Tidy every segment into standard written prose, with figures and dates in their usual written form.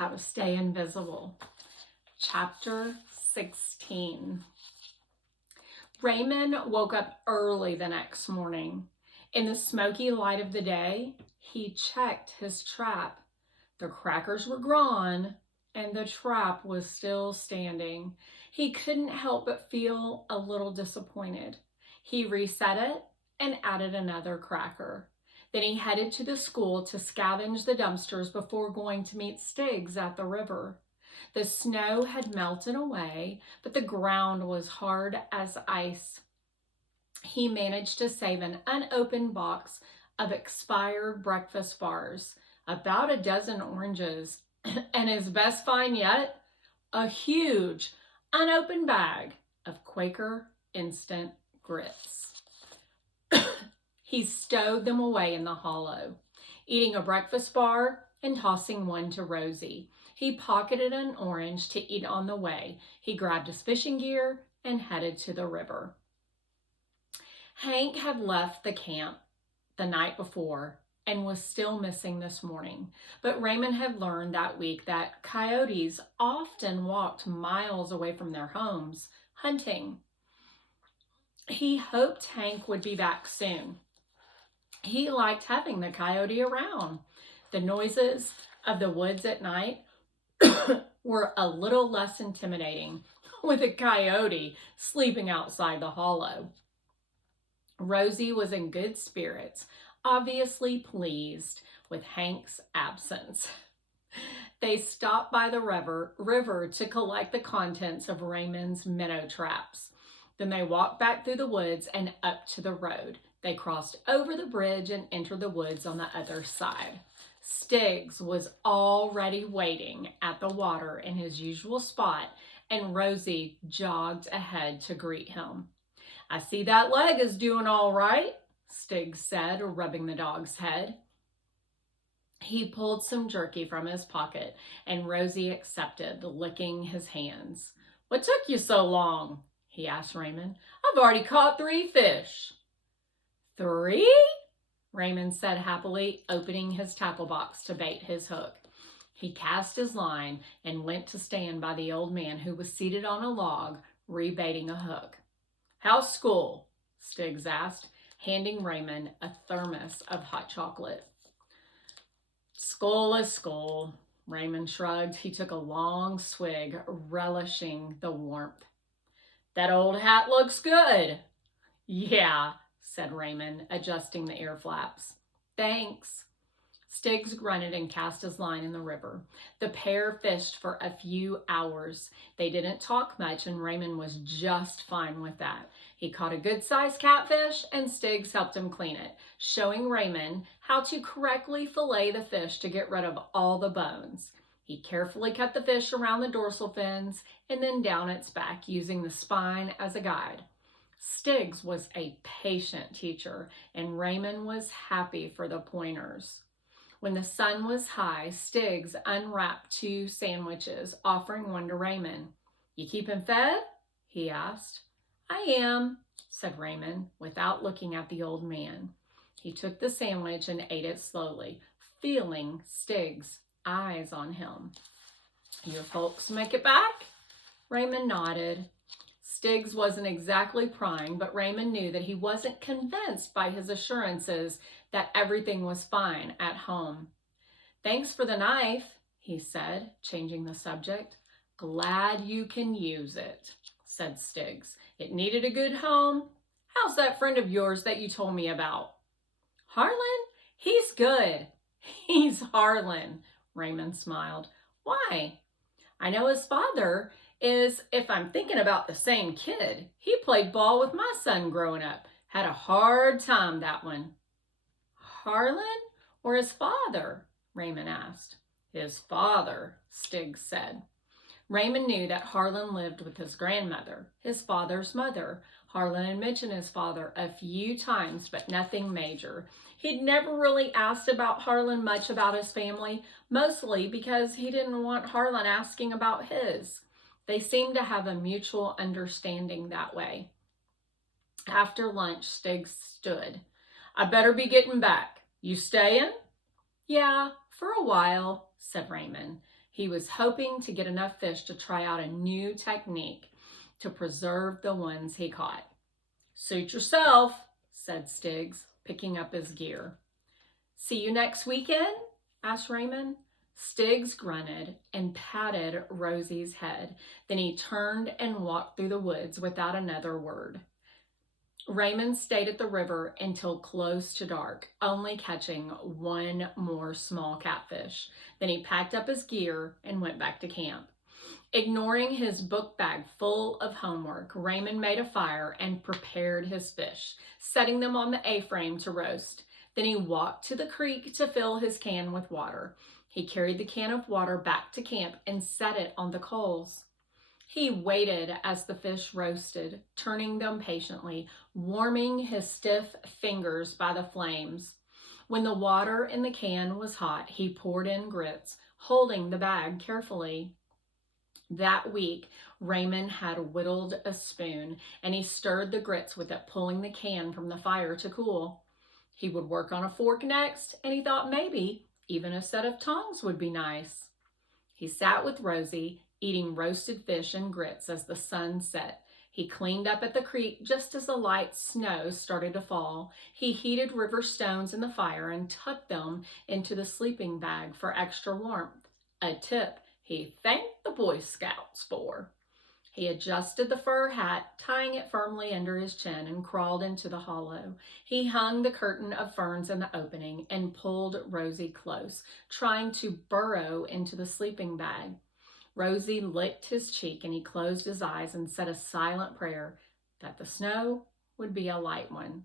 How to Stay Invisible. Chapter 16. Raymond woke up early the next morning. In the smoky light of the day, he checked his trap. The crackers were gone, and the trap was still standing. He couldn't help but feel a little disappointed. He reset it and added another cracker. Then he headed to the school to scavenge the dumpsters before going to meet Stiggs at the river. The snow had melted away, but the ground was hard as ice. He managed to save an unopened box of expired breakfast bars, about a dozen oranges, and his best find yet, a huge unopened bag of Quaker instant grits. He stowed them away in the hollow, eating a breakfast bar and tossing one to Rosie. He pocketed an orange to eat on the way. He grabbed his fishing gear and headed to the river. Hank had left the camp the night before and was still missing this morning. But Raymond had learned that week that coyotes often walked miles away from their homes, hunting. He hoped Hank would be back soon. He liked having the coyote around. The noises of the woods at night were a little less intimidating with a coyote sleeping outside the hollow. Rosie was in good spirits, obviously pleased with Hank's absence. They stopped by the river to collect the contents of Raymond's minnow traps. Then they walked back through the woods and up to the road. They crossed over the bridge and entered the woods on the other side. Stiggs was already waiting at the water in his usual spot, and Rosie jogged ahead to greet him. "I see that leg is doing all right," Stiggs said, rubbing the dog's head. He pulled some jerky from his pocket, and Rosie accepted, licking his hands. "What took you so long?" he asked Raymond. "I've already caught 3 fish." 3? Raymond said happily, opening his tackle box to bait his hook. He cast his line and went to stand by the old man who was seated on a log, rebaiting a hook. "How's school?" Stiggs asked, handing Raymond a thermos of hot chocolate. "School is school," Raymond shrugged. He took a long swig, relishing the warmth. "That old hat looks good." "Yeah," said Raymond, adjusting the ear flaps. "Thanks." Stiggs grunted and cast his line in the river. The pair fished for a few hours. They didn't talk much, and Raymond was just fine with that. He caught a good-sized catfish, and Stiggs helped him clean it, showing Raymond how to correctly fillet the fish to get rid of all the bones. He carefully cut the fish around the dorsal fins and then down its back, using the spine as a guide. Stiggs was a patient teacher, and Raymond was happy for the pointers. When the sun was high, Stiggs unwrapped 2 sandwiches, offering one to Raymond. "You keep him fed?" he asked. "I am," said Raymond, without looking at the old man. He took the sandwich and ate it slowly, feeling Stiggs' eyes on him. "Your folks make it back?" Raymond nodded. Stiggs wasn't exactly prying, but Raymond knew that he wasn't convinced by his assurances that everything was fine at home. "Thanks for the knife," he said, changing the subject. "Glad you can use it," said Stiggs. "It needed a good home. How's that friend of yours that you told me about?" "Harlan? He's good." "He's Harlan," Raymond smiled. "Why?" "I know his father is, if I'm thinking about the same kid. He played ball with my son growing up. Had a hard time, that one." "Harlan or his father?" Raymond asked. "His father," Stiggs said. Raymond knew that Harlan lived with his grandmother, his father's mother. Harlan had mentioned his father a few times, but nothing major. He'd never really asked about Harlan much about his family, mostly because he didn't want Harlan asking about his. They seemed to have a mutual understanding that way. After lunch, Stiggs stood. "I better be getting back. You staying?" "Yeah, for a while," said Raymond. He was hoping to get enough fish to try out a new technique to preserve the ones he caught. "Suit yourself," said Stiggs, picking up his gear. "See you next weekend?" asked Raymond. Stiggs grunted and patted Rosie's head. Then he turned and walked through the woods without another word. Raymond stayed at the river until close to dark, only catching one more small catfish. Then he packed up his gear and went back to camp. Ignoring his book bag full of homework, Raymond made a fire and prepared his fish, setting them on the A-frame to roast. Then he walked to the creek to fill his can with water. He carried the can of water back to camp and set it on the coals. He waited as the fish roasted, turning them patiently, warming his stiff fingers by the flames. When the water in the can was hot, he poured in grits, holding the bag carefully. That week, Raymond had whittled a spoon, and he stirred the grits with it, pulling the can from the fire to cool. He would work on a fork next, and he thought maybe even a set of tongs would be nice. He sat with Rosie, eating roasted fish and grits as the sun set. He cleaned up at the creek just as the light snow started to fall. He heated river stones in the fire and tucked them into the sleeping bag for extra warmth, a tip he thanked the Boy Scouts for. He adjusted the fur hat, tying it firmly under his chin, and crawled into the hollow. He hung the curtain of ferns in the opening and pulled Rosie close, trying to burrow into the sleeping bag. Rosie licked his cheek, and he closed his eyes and said a silent prayer that the snow would be a light one.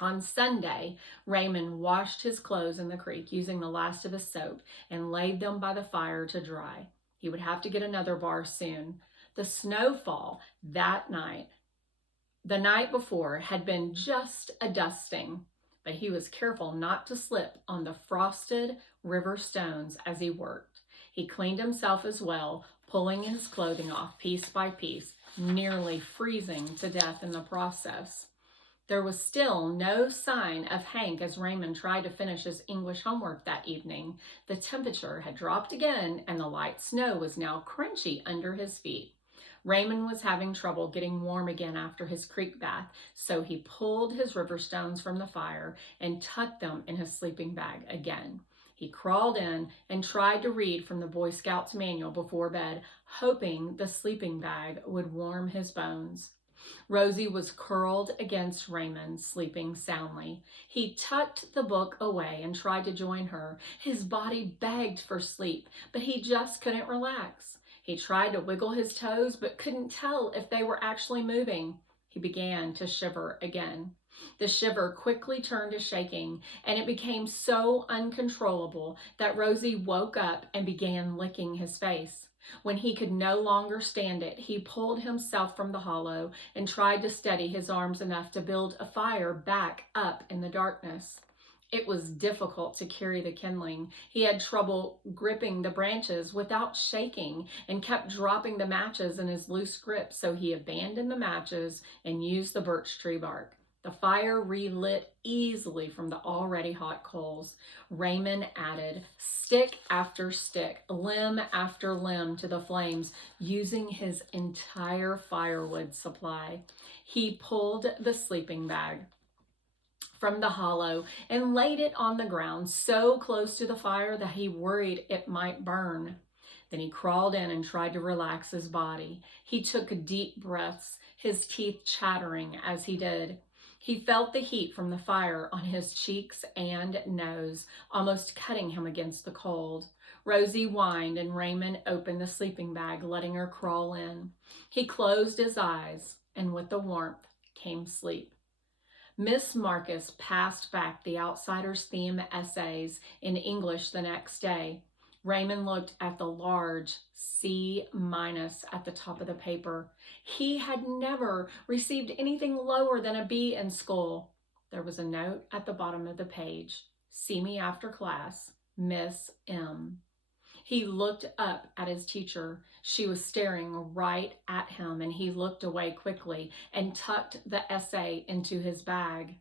On Sunday, Raymond washed his clothes in the creek using the last of his soap and laid them by the fire to dry. He would have to get another bar soon. The snowfall that night, the night before, had been just a dusting, but he was careful not to slip on the frosted river stones as he worked. He cleaned himself as well, pulling his clothing off piece by piece, nearly freezing to death in the process. There was still no sign of Hank as Raymond tried to finish his English homework that evening. The temperature had dropped again, and the light snow was now crunchy under his feet. Raymond was having trouble getting warm again after his creek bath, so he pulled his river stones from the fire and tucked them in his sleeping bag again. He crawled in and tried to read from the Boy Scouts manual before bed, hoping the sleeping bag would warm his bones. Rosie was curled against Raymond, sleeping soundly. He tucked the book away and tried to join her. His body begged for sleep, but he just couldn't relax. He tried to wiggle his toes, but couldn't tell if they were actually moving. He began to shiver again. The shiver quickly turned to shaking, and it became so uncontrollable that Rosie woke up and began licking his face. When he could no longer stand it, he pulled himself from the hollow and tried to steady his arms enough to build a fire back up in the darkness. It was difficult to carry the kindling. He had trouble gripping the branches without shaking and kept dropping the matches in his loose grip, so he abandoned the matches and used the birch tree bark. The fire relit easily from the already hot coals. Raymond added stick after stick, limb after limb to the flames, using his entire firewood supply. He pulled the sleeping bag from the hollow and laid it on the ground so close to the fire that he worried it might burn. Then he crawled in and tried to relax his body. He took deep breaths, his teeth chattering as he did. He felt the heat from the fire on his cheeks and nose, almost cutting him against the cold. Rosie whined, and Raymond opened the sleeping bag, letting her crawl in. He closed his eyes, and with the warmth came sleep. Miss Marcus passed back the Outsider's Theme essays in English the next day. Raymond looked at the large C- at the top of the paper. He had never received anything lower than a B in school. There was a note at the bottom of the page. "See me after class, Miss M." He looked up at his teacher. She was staring right at him, and he looked away quickly and tucked the essay into his bag.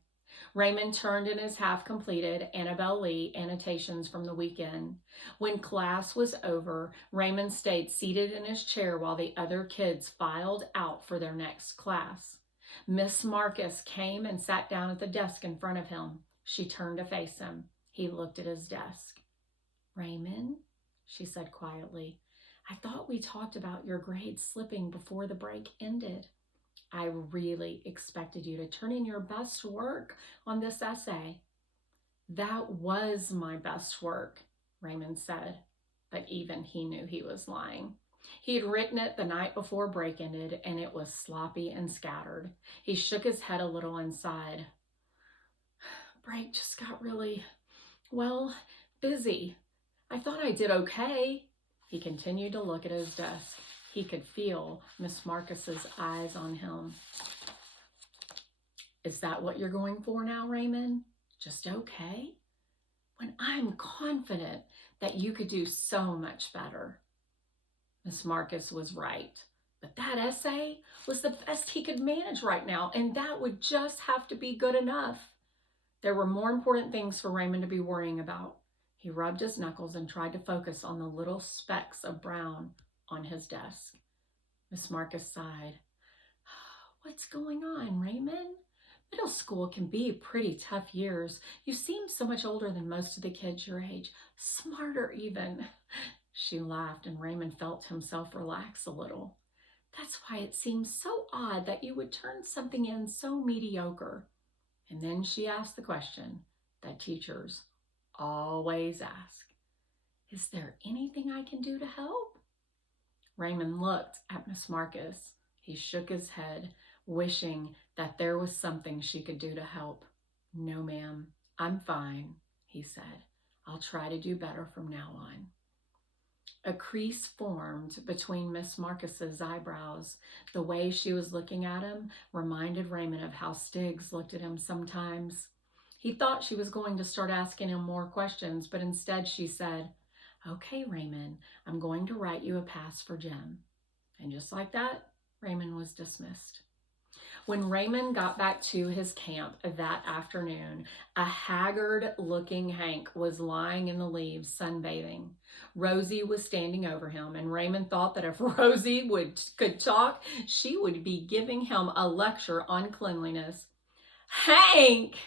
Raymond turned in his half-completed Annabelle Lee annotations from the weekend. When class was over, Raymond stayed seated in his chair while the other kids filed out for their next class. Miss Marcus came and sat down at the desk in front of him. She turned to face him. He looked at his desk. "Raymond," she said quietly, "I thought we talked about your grades slipping before the break ended. I really expected you to turn in your best work on this essay." "That was my best work," Raymond said, but even he knew he was lying. He had written it the night before break ended, and it was sloppy and scattered. He shook his head a little and sighed. "Break just got really, busy. I thought I did okay." He continued to look at his desk. He could feel Miss Marcus's eyes on him. "Is that what you're going for now, Raymond? Just okay? When I'm confident that you could do so much better." Miss Marcus was right, but that essay was the best he could manage right now, and that would just have to be good enough. There were more important things for Raymond to be worrying about. He rubbed his knuckles and tried to focus on the little specks of brown on his desk. Miss Marcus sighed. "What's going on, Raymond? Middle school can be pretty tough years. You seem so much older than most of the kids your age, smarter even." She laughed, and Raymond felt himself relax a little. "That's why it seems so odd that you would turn something in so mediocre." And then she asked the question that teachers always ask. "Is there anything I can do to help?" Raymond looked at Miss Marcus. He shook his head, wishing that there was something she could do to help. "No, ma'am, I'm fine," he said. "I'll try to do better from now on." A crease formed between Miss Marcus's eyebrows. The way she was looking at him reminded Raymond of how Stiggs looked at him sometimes. He thought she was going to start asking him more questions, but instead she said, "Okay, Raymond, I'm going to write you a pass for gym." And just like that, Raymond was dismissed. When Raymond got back to his camp that afternoon, a haggard-looking Hank was lying in the leaves sunbathing. Rosie was standing over him, and Raymond thought that if Rosie could talk, she would be giving him a lecture on cleanliness. "Hank!"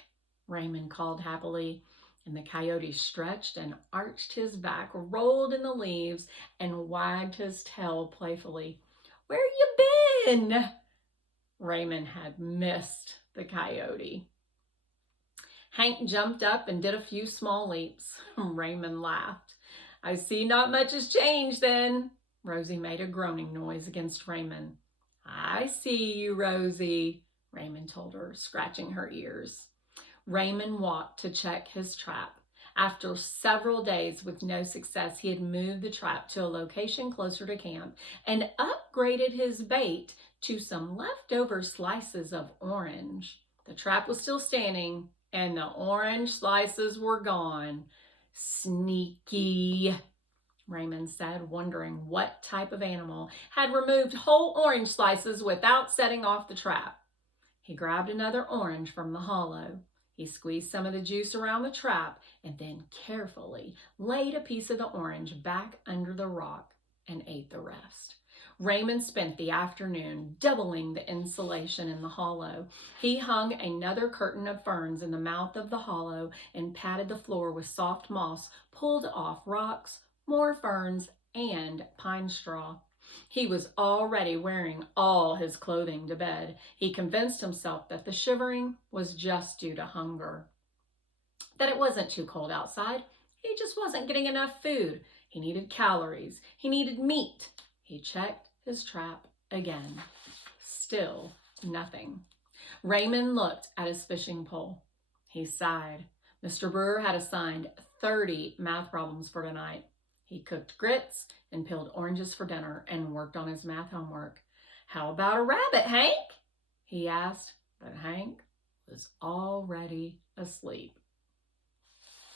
Raymond called happily, and the coyote stretched and arched his back, rolled in the leaves, and wagged his tail playfully. "Where you been?" Raymond had missed the coyote. Hank jumped up and did a few small leaps. Raymond laughed. "I see not much has changed then." Rosie made a groaning noise against Raymond. "I see you, Rosie," Raymond told her, scratching her ears. Raymond walked to check his trap. After several days with no success, he had moved the trap to a location closer to camp and upgraded his bait to some leftover slices of orange. The trap was still standing, and the orange slices were gone. "Sneaky," Raymond said, wondering what type of animal had removed whole orange slices without setting off the trap. He grabbed another orange from the hollow. He squeezed some of the juice around the trap and then carefully laid a piece of the orange back under the rock and ate the rest. Raymond spent the afternoon doubling the insulation in the hollow. He hung another curtain of ferns in the mouth of the hollow and patted the floor with soft moss pulled off rocks, more ferns, and pine straw. He was already wearing all his clothing to bed. He convinced himself that the shivering was just due to hunger, that it wasn't too cold outside. He just wasn't getting enough food. He needed calories. He needed meat. He checked his trap again. Still nothing. Raymond looked at his fishing pole. He sighed. Mr. Brewer had assigned 30 math problems for tonight. He cooked grits and peeled oranges for dinner and worked on his math homework. "How about a rabbit, Hank?" he asked, but Hank was already asleep.